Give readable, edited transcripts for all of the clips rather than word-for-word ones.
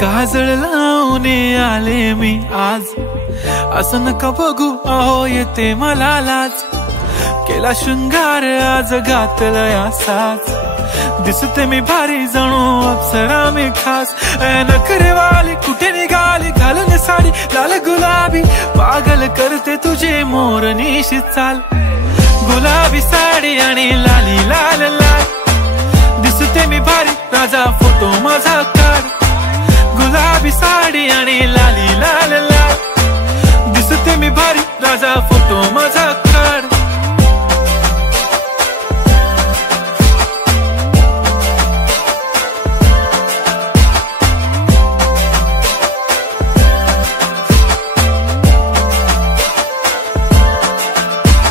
काजळ लावून आले मी आज, असं नका बघू अहो येते मला लाज। केला शृंगार आज घातला साज, दिसते मी भारी जणू अप्सरा मी खास। नखरेवाली कुठे निघाली घालून साडी लाल गुलाबी, पागल करते तुझे मोरनीशी चाल। गुलाबी साडी आणि लाली लाल लाल, दिसते मी भारी राजा फोटो माझा काढ। गुलाबी साडी आणि लाली लाल लाल, दिसते मी भारी राजा फोटो माझा काढ।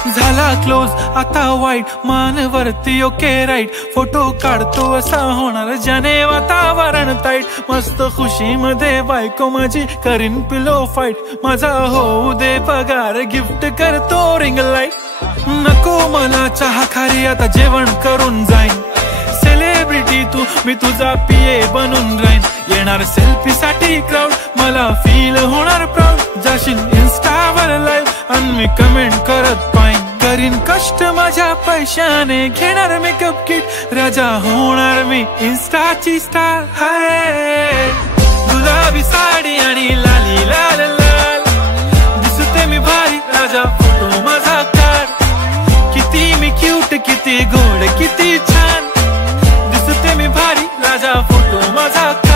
झाला क्लोज आता वाईट, मान वरती ओके राईट, फोटो काढतो असा होणार ज्याने वातावरण ताईट। मस्त खुशी मध्ये बायको माझी करीन पिलो फाईट, माझा होऊ दे पगार गिफ्ट करतो रिंग लाईट। नको मला चहा खारी आता जेवण करून जाईन, सेलिब्रिटी तू मी तुझा पिये बनून राहीन। येणार सेल्फी साठी क्राऊड मला फील होणार प्राऊड, जाशील इन्स्टावर लाईव्ह आणि मी कमेंट करत पाईन। करीन कष्ट माझ्या पैशाने घेणार मेकअप किट, राजा होणार मी इन्स्टाची स्टार। हाय गुलाबी साडी आणि लाली लाल लाल, दिसते मी भारी राजा फोटो माझा काढ। किती मी क्यूट किती गोड किती छान, दिसते मी भारी राजा फोटो माझा काढ।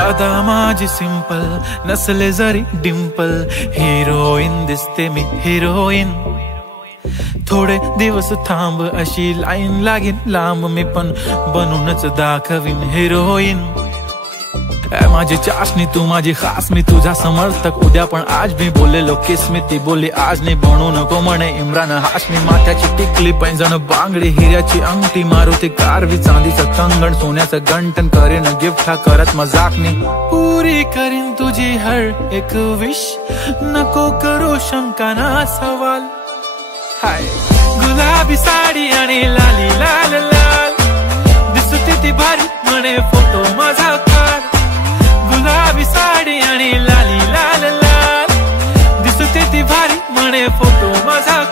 अदा माझी सिंपल नसले जरी डिंपल, हिरोईन दिसते मी हिरोईन। थोडे दिवस थांब अशी लाईन लागेल लांब, मी पण बनूनच दाखवीन हिरोईन। माझी चाशनी तू माझी खास, मी तुझा समर्थक उद्या पण आज मी बोललेलो किस मी, ती बोलली आज नाही बनू नको म्हणे इम्रान हाशमी। माथ्याची टिकली पैंजण बांगडी हिऱ्याची अंगठी, मारुती कारवी चांदीचं कंगण सोन्याचं गंटन, करीन गिफ्ट हा करत मजाकनी। पुरी करीन तुझी हर एक विश, नको करू शंका ना सवाल। हाय गुलाबी साडी आणि लाली लाल लाल, दिसते ती भारी म्हणे फोटो माझा काढ। गुलाबी साडी आणि लाली लाल लाल, दिसते ती भारी म्हणे फोटो माझा